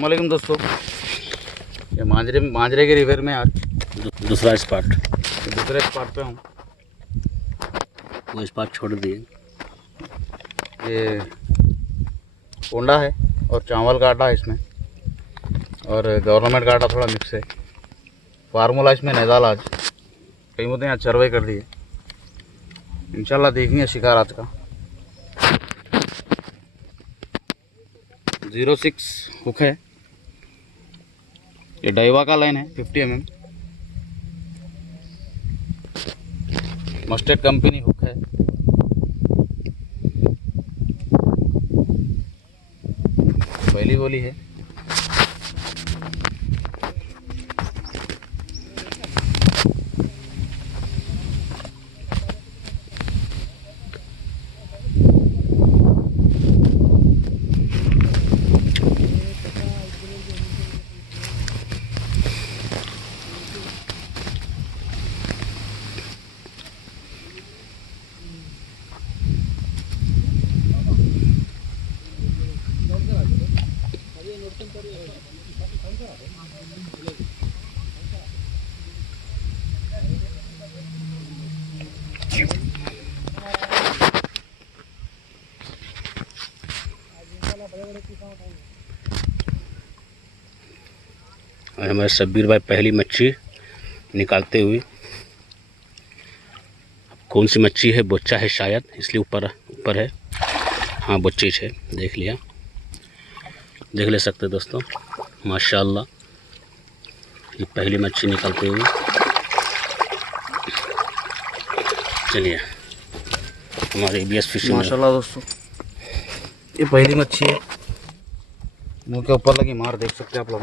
अस्सलामुअलैकुम दोस्तों, ये मांजरे के रिवर में आज दूसरा स्पॉट, दूसरे स्पॉट पे हूँ। वो स्पॉट छोड़ दिए। ये कोंडा है और चावल का आटा है इसमें, और गवर्नमेंट का आटा थोड़ा मिक्स है। फार्मूला इसमें नहीं डाला आज, कई मुद्दे यहाँ चरवाई कर दिए। इंशाल्लाह देखेंगे शिकार आज का। 06 हुक है, ये डाइवा का लाइन है 50 mm। मस्टर्ड कंपनी हुक है। पहली बोली है। और हमारे शब्बीर भाई पहली मच्छी निकालते हुए। कौन सी मच्छी है? बोच्चा है शायद, इसलिए ऊपर है। हाँ बोच्ची है, देख लिया, देख ले सकते दोस्तों। माशाल्लाह, ये पहली मच्छी निकालते हुए। चलिए हमारे ABS फिशिंग। माशाल्लाह दोस्तों, ये पहली मच्छी है। मुंह के ऊपर लगी मार, देख सकते हैं आप लोग।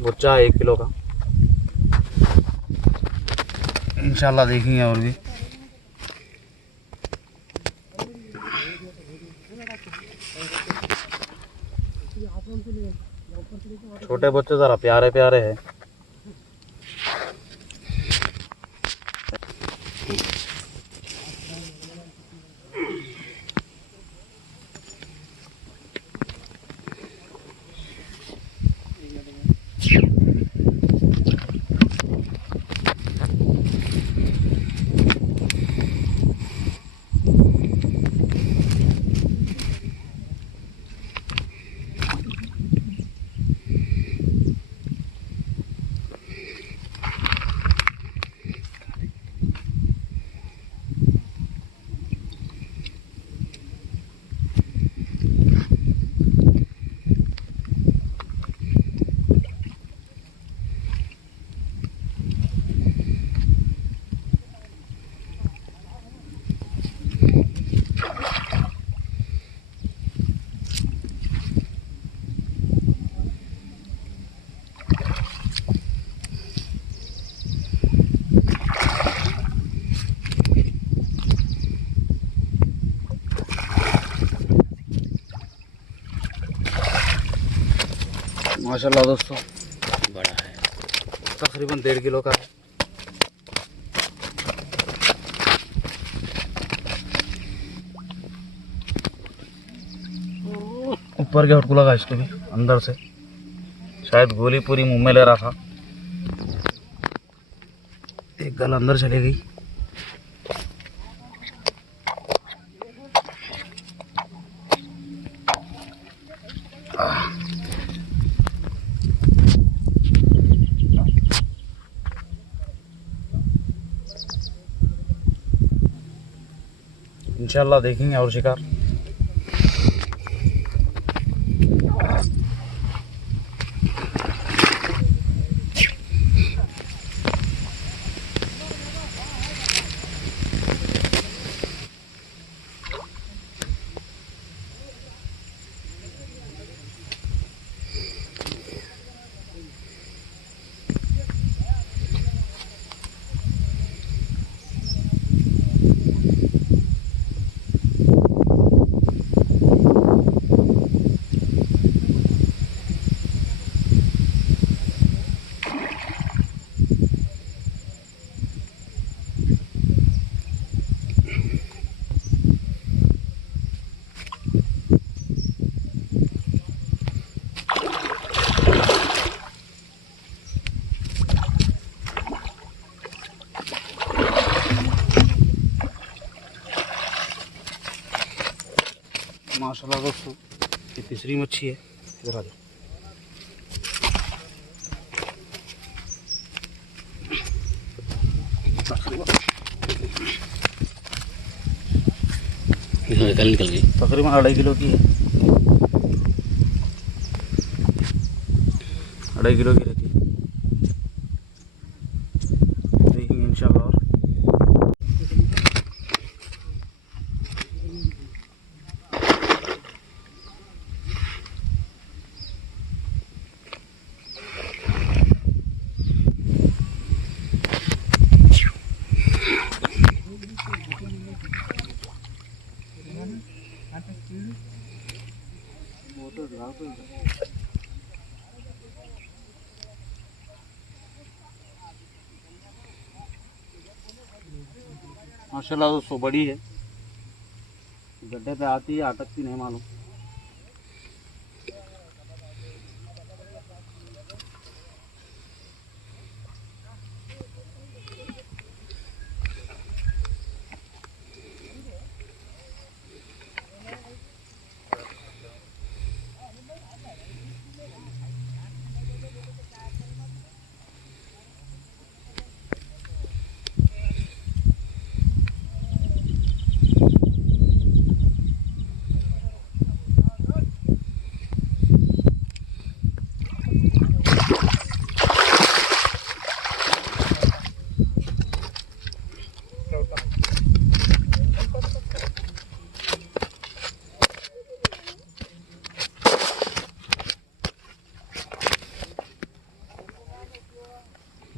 बच्चा है 1 किलो का। इंशाल्लाह देखेंगे और भी। छोटे बच्चे ज़रा प्यारे प्यारे हैं। माशाल्लाह दोस्तों, बड़ा है, तकरीबन 1.5 किलो का है। ऊपर के हट को लगा इसको भी अंदर से, शायद गोली पूरी मुंह में ले रहा था। एक गल अंदर चली गई। इंशाल्लाह देखेंगे और शिकार। माशाल्लाह दोस्तों, ये तीसरी मच्छी है। इधर आ जाओ। निकल गई। तकरीबन 2.5 किलो की है। 2.5 किलो की रहती है। देखेंगे इंशाल्लाह। और माशाल्लाह दोस्तों बड़ी है। गड्ढे पे आती है, अटकती नहीं मालूम।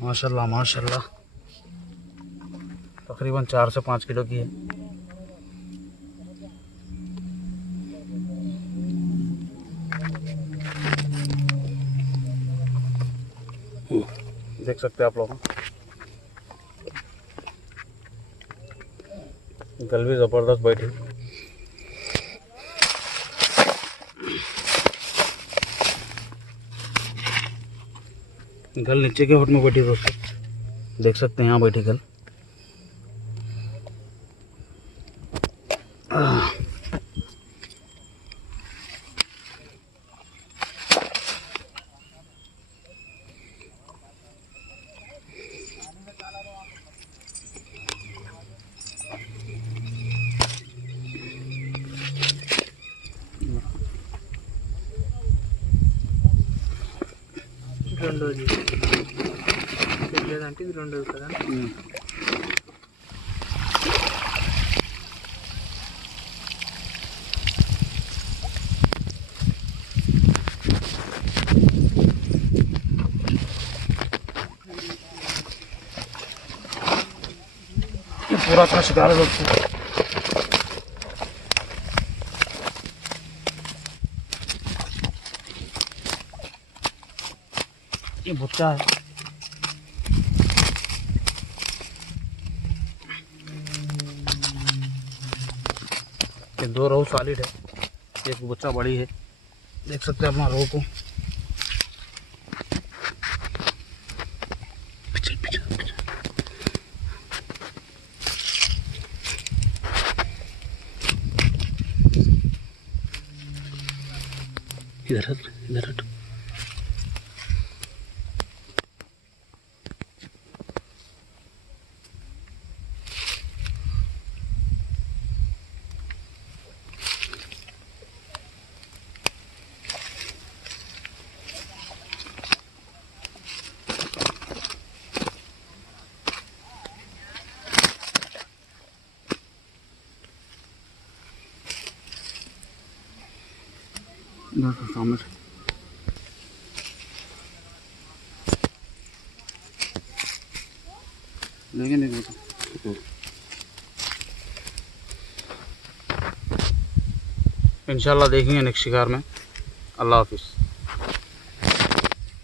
माशाल्लाह माशाल्लाह, तकरीबन 4 से 5 किलो की है। देख सकते हैं आप लोग, गल भी ज़बरदस्त बैठी। गल नीचे के फुट में बैठी दोस्तों, देख सकते हैं यहाँ बैठी गल। రెండోది లేదంటే ఇది రెండోది కదా. पूरा अपना शिकार है दोस्तों। ये बुच्चा है। ये 2 रोहू सॉलिड है, एक बुच्चा बड़ी है। देख सकते हैं अपना रोहू को। इधर हट, इधर हट। सामने से लेकिन एक बता। इंशाल्लाह देखेंगे नेक्स्ट शिकार में। अल्लाह हाफिज़।